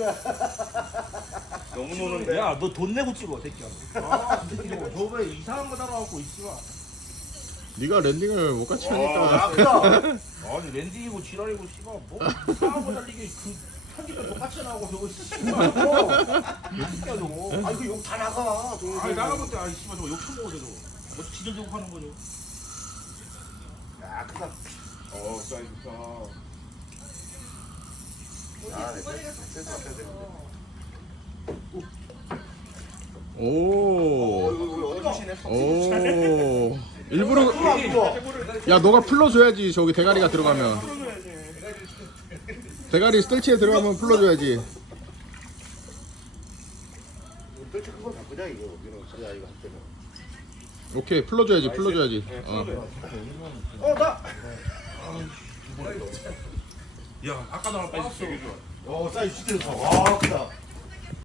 거야. 너무 노는데. 야, 너 돈 내고 찍어, 새끼야. 아, 새끼야. 저번에 이상한 거 따라갖고 있지마. 네가 랜딩을 못 같이 와, 하니까. 크다. 아니, 랜딩이고 지랄이고 씨발 뭐 이상한 거 달리게 그 편집도 똑같이 나오고 저거 씨발. 새끼야 저거. 아, 이거 욕 다 나가. 아니 나가볼 때 아이 씨발 저거 욕 처먹어도 저거. 뭐 지들 저거 하는 거죠. 야, 크다. 사이즈 좋다. 야, 내 센스 맞춰야 되는데. 오. 이거 어주시네. 오. 일부러. 이거. 야, 너가 풀러줘야지. 저기 대가리가 들어가면. 대가리 스텔치에 들어가면 풀러줘야지. 도대체 그걸 바꾸자 이거. 이거 이거 할 때는. 오케이, 풀러줘야지. 풀러줘야지. 어. 나. 야, 아까 나랑 빠졌어. 사이즈 진짜 좋다. 와, 크다.